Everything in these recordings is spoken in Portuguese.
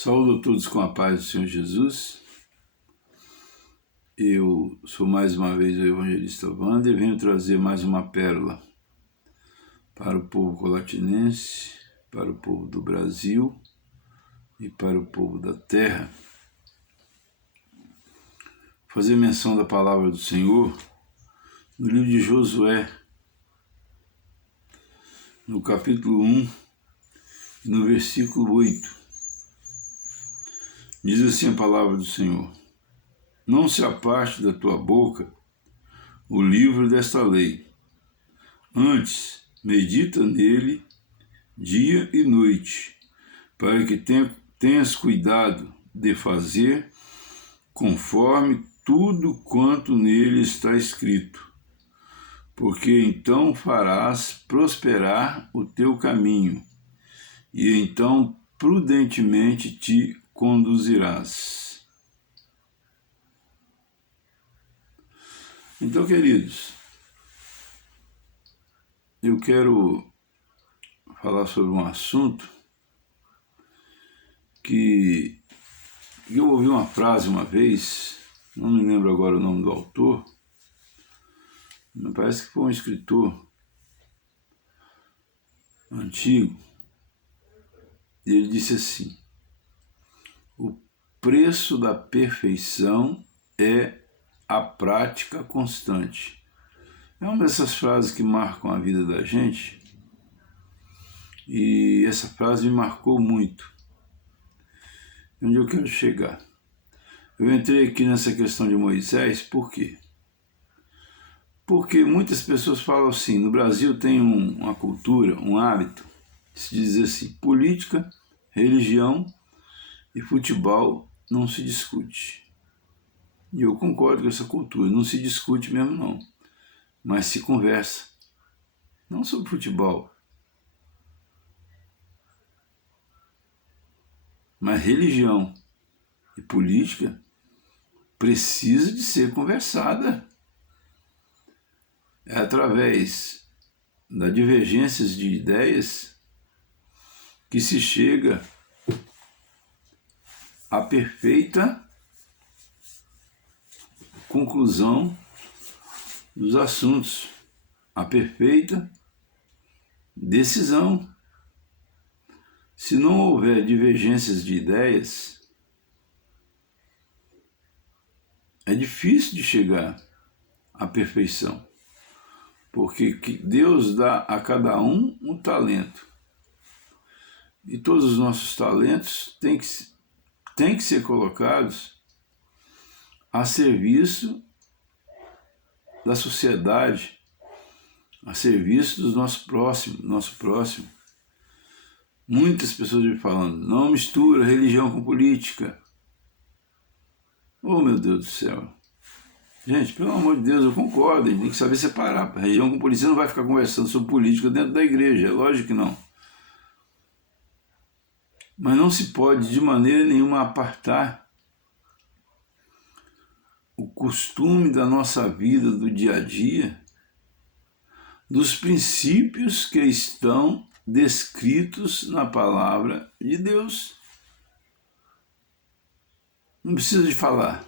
Saúdo a todos com a paz do Senhor Jesus. Eu sou mais uma vez o evangelista Wander e venho trazer mais uma pérola para o povo colatinense, para o povo do Brasil e para o povo da terra. Fazer menção da palavra do Senhor no livro de Josué, no capítulo 1, no versículo 8. Diz assim a palavra do Senhor: não se aparte da tua boca o livro desta lei, antes medita nele dia e noite, para que tenhas cuidado de fazer conforme tudo quanto nele está escrito, porque então farás prosperar o teu caminho, e então prudentemente te conduzirás. Então, queridos, eu quero falar sobre um assunto que eu ouvi uma frase uma vez, não me lembro agora o nome do autor, me parece que foi um escritor antigo, e ele disse assim: o preço da perfeição é a prática constante. É uma dessas frases que marcam a vida da gente, e essa frase me marcou muito. Onde eu quero chegar? Eu entrei aqui nessa questão de Moisés, por quê? Porque muitas pessoas falam assim, no Brasil tem uma cultura, um hábito, de se dizer assim: política, religião e futebol não se discute. E eu concordo com essa cultura, não se discute mesmo não, mas se conversa, não sobre futebol, mas religião e política precisa de ser conversada. É através das divergências de ideias que se chega à perfeita conclusão dos assuntos, à perfeita decisão. Se não houver divergências de ideias, é difícil de chegar à perfeição, porque Deus dá a cada um talento, e todos os nossos talentos têm que ser colocados a serviço da sociedade, a serviço do nosso próximo. Muitas pessoas me falando, não mistura religião com política. Oh, meu Deus do céu. Gente, pelo amor de Deus, eu concordo, a gente tem que saber separar. A religião com política não vai ficar conversando sobre política dentro da igreja, é lógico que não. Mas não se pode de maneira nenhuma apartar o costume da nossa vida, do dia a dia, dos princípios que estão descritos na palavra de Deus. Não precisa de falar.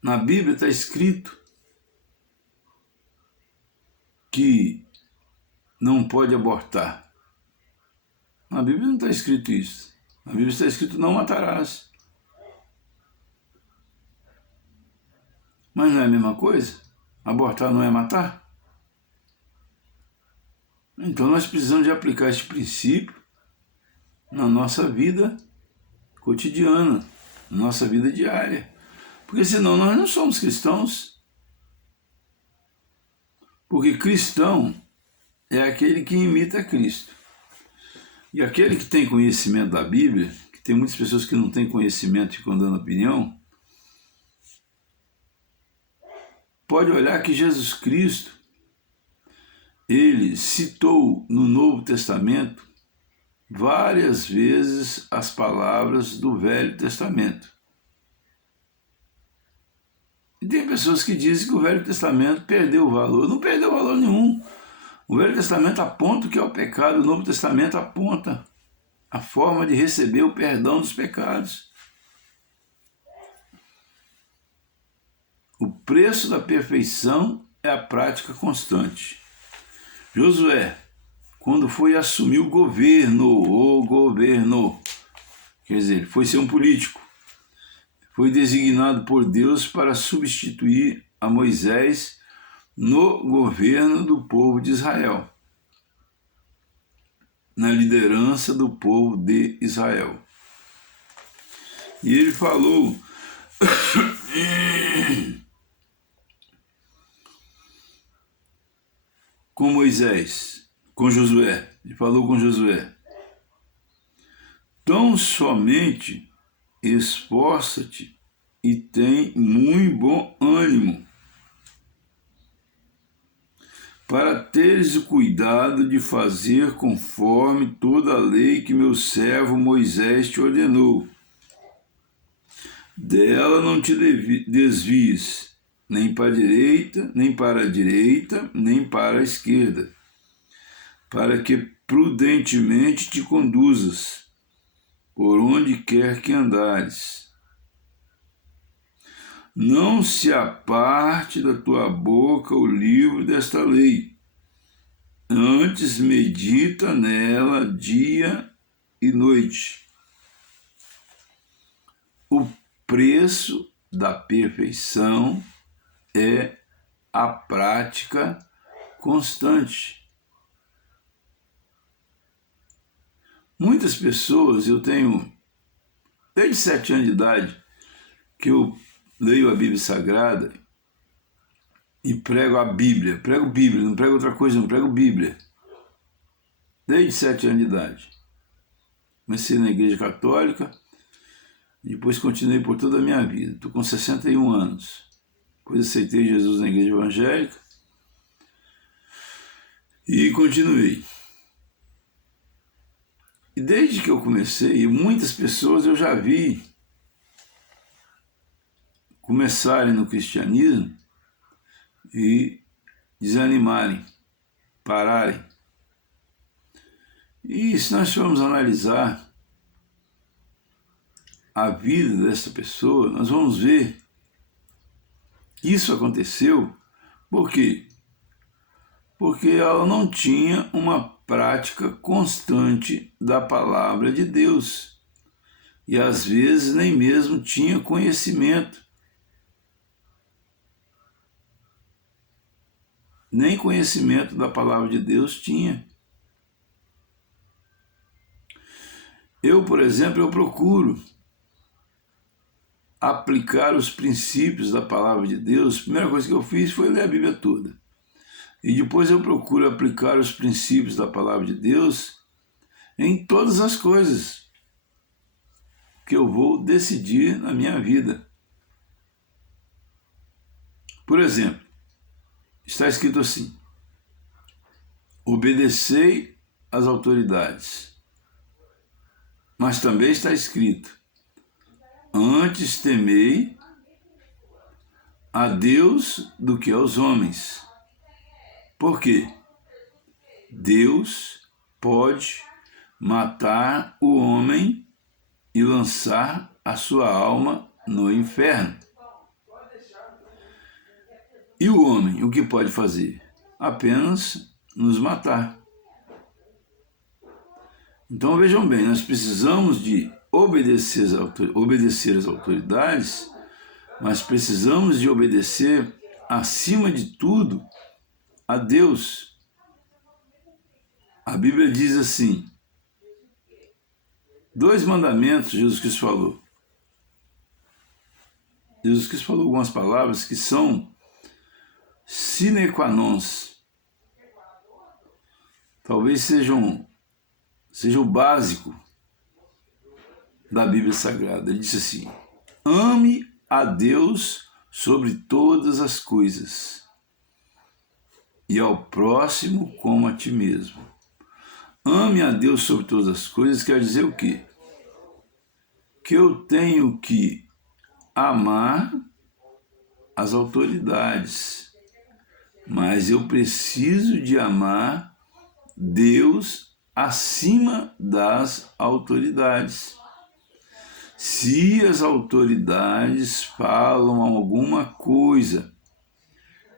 Na Bíblia está escrito que não pode abortar. Na Bíblia não está escrito isso. Na Bíblia está escrito: não matarás. Mas não é a mesma coisa? Abortar não é matar? Então nós precisamos de aplicar este princípio na nossa vida cotidiana, na nossa vida diária. Porque senão nós não somos cristãos. Porque cristão é aquele que imita Cristo. E aquele que tem conhecimento da Bíblia, que tem muitas pessoas que não têm conhecimento e ficam dando opinião, pode olhar que Jesus Cristo, ele citou no Novo Testamento várias vezes as palavras do Velho Testamento. E tem pessoas que dizem que o Velho Testamento perdeu o valor. Não perdeu valor nenhum. O Velho Testamento aponta o que é o pecado, o Novo Testamento aponta a forma de receber o perdão dos pecados. O preço da perfeição é a prática constante. Josué, quando foi assumir o governo, quer dizer, foi ser um político, foi designado por Deus para substituir a Moisés no governo do povo de Israel, na liderança do povo de Israel. E ele falou com Moisés, com Josué, ele falou com Josué: tão somente esforça-te e tem muito bom ânimo, para teres o cuidado de fazer conforme toda a lei que meu servo Moisés te ordenou. Dela não te desvies, nem para a direita, nem para a esquerda, para que prudentemente te conduzas, por onde quer que andares. Não se aparte da tua boca o livro desta lei, antes medita nela dia e noite. O preço da perfeição é a prática constante. Muitas pessoas, eu tenho desde 7 anos de idade que eu leio a Bíblia Sagrada e prego a Bíblia, não prego outra coisa, não prego Bíblia. Desde 7 anos de idade. Comecei na igreja católica, e depois continuei por toda a minha vida. Estou com 61 anos. Depois aceitei Jesus na igreja evangélica e continuei. E desde que eu comecei, muitas pessoas eu já vi começarem no cristianismo e desanimarem, pararem. E se nós formos analisar a vida dessa pessoa, nós vamos ver que isso aconteceu. Por quê? Porque ela não tinha uma prática constante da palavra de Deus. E às vezes nem mesmo tinha conhecimento. Nem conhecimento da palavra de Deus tinha. Eu, por exemplo, eu procuro aplicar os princípios da palavra de Deus. A primeira coisa que eu fiz foi ler a Bíblia toda. E depois eu procuro aplicar os princípios da palavra de Deus em todas as coisas que eu vou decidir na minha vida. Por exemplo, está escrito assim: obedecei às autoridades. Mas também está escrito: antes temei a Deus do que aos homens. Por quê? Deus pode matar o homem e lançar a sua alma no inferno. E o homem, o que pode fazer? Apenas nos matar. Então vejam bem, nós precisamos de obedecer às autoridades, mas precisamos de obedecer, acima de tudo, a Deus. A Bíblia diz assim, 2 mandamentos Jesus Cristo falou. Jesus Cristo falou algumas palavras que são sine qua non. Talvez seja o básico da Bíblia Sagrada. Ele disse assim: ame a Deus sobre todas as coisas e ao próximo como a ti mesmo. Ame a Deus sobre todas as coisas quer dizer o quê? Que eu tenho que amar as autoridades, mas eu preciso de amar Deus acima das autoridades. Se as autoridades falam alguma coisa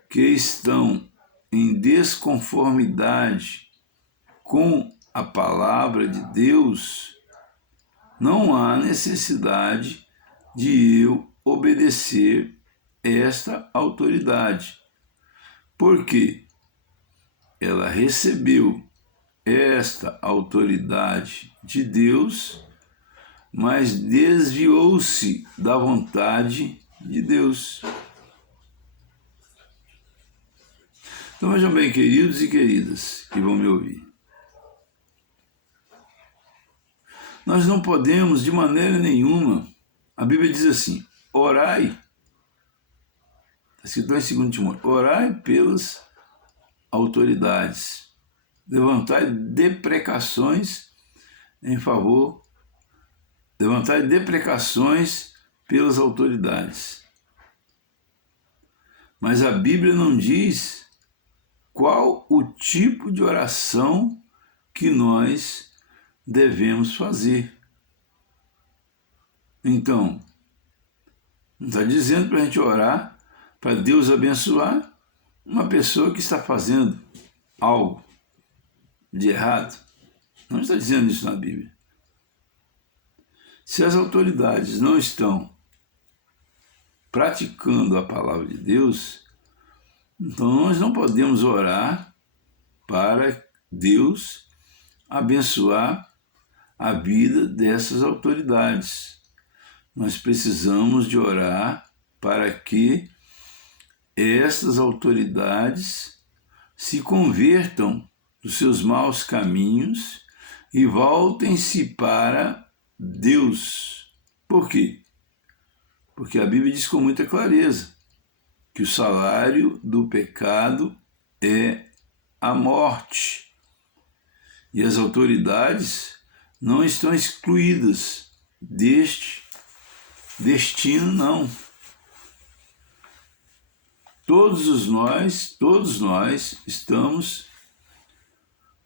que estão em desconformidade com a palavra de Deus, não há necessidade de eu obedecer esta autoridade, porque ela recebeu esta autoridade de Deus, mas desviou-se da vontade de Deus. Então vejam bem, queridos e queridas que vão me ouvir. Nós não podemos, de maneira nenhuma, a Bíblia diz assim, orai, está escrito em 2 Timóteo, orai pelas autoridades, levantai deprecações em favor, levantai deprecações pelas autoridades. Mas a Bíblia não diz qual o tipo de oração que nós devemos fazer. Então, não está dizendo para a gente orar, para Deus abençoar uma pessoa que está fazendo algo de errado. Não está dizendo isso na Bíblia. Se as autoridades não estão praticando a palavra de Deus, então nós não podemos orar para Deus abençoar a vida dessas autoridades. Nós precisamos de orar para que essas autoridades se convertam dos seus maus caminhos e voltem-se para Deus. Por quê? Porque a Bíblia diz com muita clareza que o salário do pecado é a morte. E as autoridades não estão excluídas deste destino, não. Todos nós estamos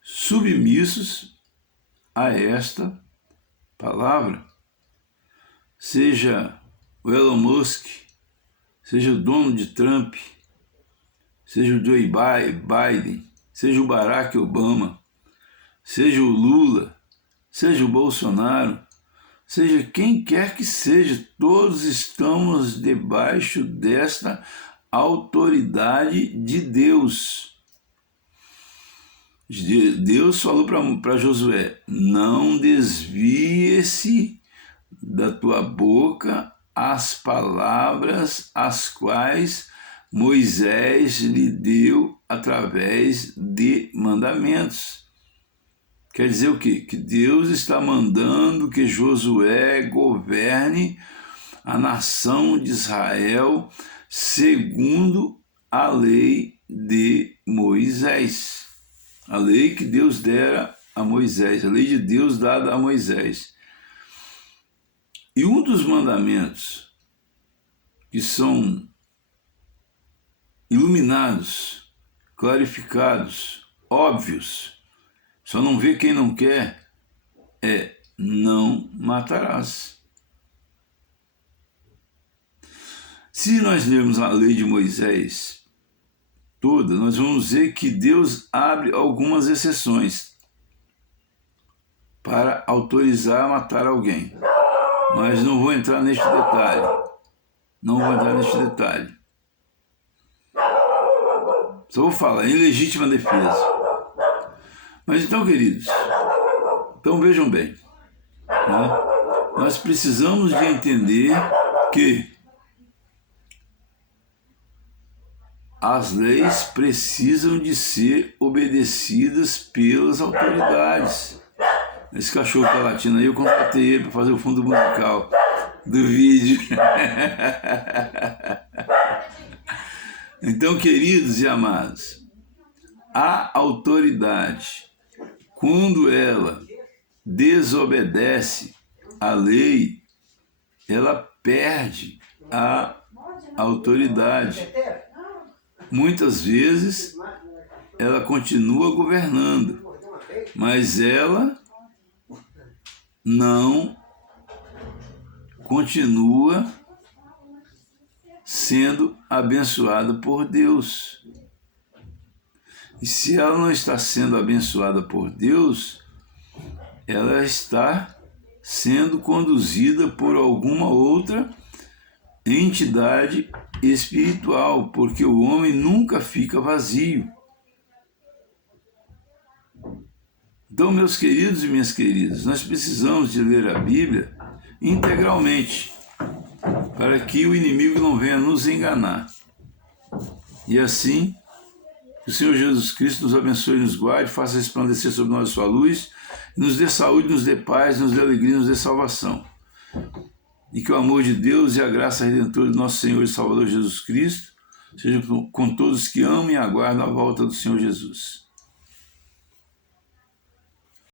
submissos a esta palavra. Seja o Elon Musk, seja o Donald Trump, seja o Joe Biden, seja o Barack Obama, seja o Lula, seja o Bolsonaro, seja quem quer que seja, todos estamos debaixo desta autoridade de Deus. Deus falou para Josué, não desvie-se da tua boca as palavras as quais Moisés lhe deu através de mandamentos. Quer dizer o quê? Que Deus está mandando que Josué governe a nação de Israel segundo a lei de Moisés. A lei que Deus dera a Moisés, a lei de Deus dada a Moisés. E um dos mandamentos que são iluminados, clarificados, óbvios, só não vê quem não quer, é não matarás. Se nós lermos a lei de Moisés toda, nós vamos ver que Deus abre algumas exceções para autorizar a matar alguém. Mas não vou entrar neste detalhe. Só vou falar em legítima defesa. Mas então, queridos, vejam bem, né? Nós precisamos de entender que as leis precisam de ser obedecidas pelas autoridades. Esse cachorro tá latindo aí, eu contratei ele para fazer o fundo musical do vídeo. Então, queridos e amados, a autoridade, quando ela desobedece a lei, ela perde a autoridade. Muitas vezes ela continua governando, mas ela não continua sendo abençoada por Deus. E se ela não está sendo abençoada por Deus, ela está sendo conduzida por alguma outra entidade espiritual, porque o homem nunca fica vazio. Então, meus queridos e minhas queridas, nós precisamos de ler a Bíblia integralmente, para que o inimigo não venha nos enganar. E assim, que o Senhor Jesus Cristo nos abençoe e nos guarde, faça resplandecer sobre nós a sua luz, nos dê saúde, nos dê paz, nos dê alegria, nos dê salvação. E que o amor de Deus e a graça redentora do nosso Senhor e Salvador Jesus Cristo sejam com todos que amam e aguardam a volta do Senhor Jesus.